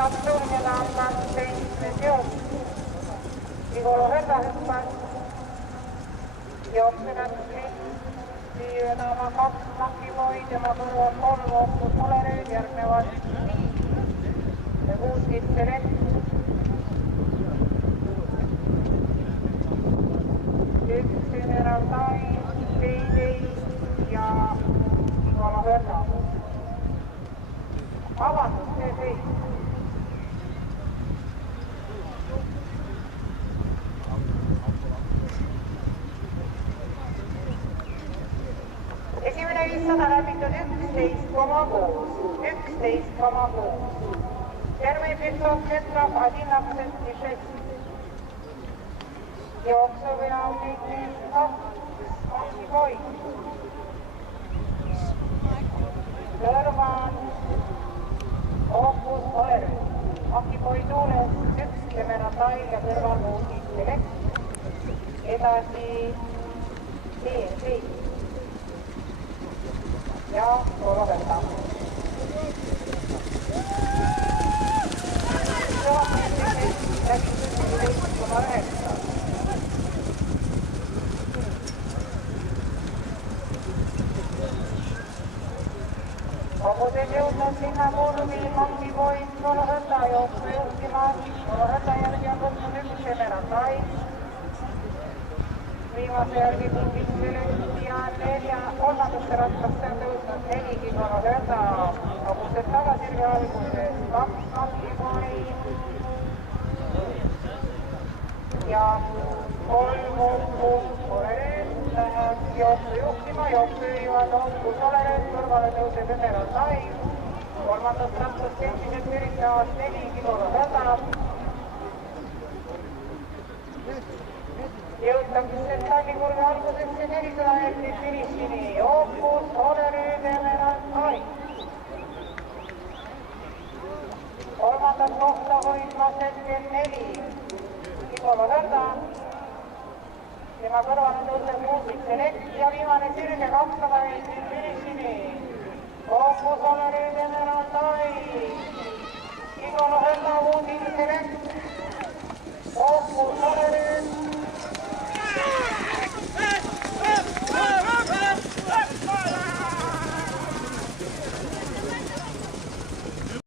saab sulgeda teist seost. Igor Herra hüppas. Jooksevasti siirama 2 makivoid ja ma kõrval 3 hoopus Olereid järgnevad 6 Select. 1 General Tain, Teidei ja Igor Herra. Avatud see seis. Esimene 500 läbitud 11,6. Terve 500 metrov 11,6. Jooksuveaudid 2 makivoid. Kõrval Hoopus Olereid. Makivoi tuules 1 Kemeratail ja kõrval 6 Select. Edasi TNT. Ja Koloverta. Koguses jõudnud sinna Kuulumi Makivoid Koloverta jooksu juhtimas. Koloverta järgi on võtnud 1 Kemeratail. Viimase järgi tundis Select ja 3. rattasse on tõusnud 4 Koloverta. Koguses tagasirge alguses 2 Makivoid ja 3 Hoopus Olereid läheb jooksu juhtima. Jooksu juhivad Hoopus Olereid, kõrvale tõuseb Kemeratail. 3. rattast keskmiselt üritavad 4 Koloverta. Jõutakse Tallikurve alguseks 400 meetrit finišini. Hoopus Olereid ja Kemeratail. 3. kohta hoidmas hetkel 4 Koloverta. Tema kõrvale tõuseb 6 Select ja viimane sirge 200 meetrit finišini. Hoopus Olereid ja Kemeratail.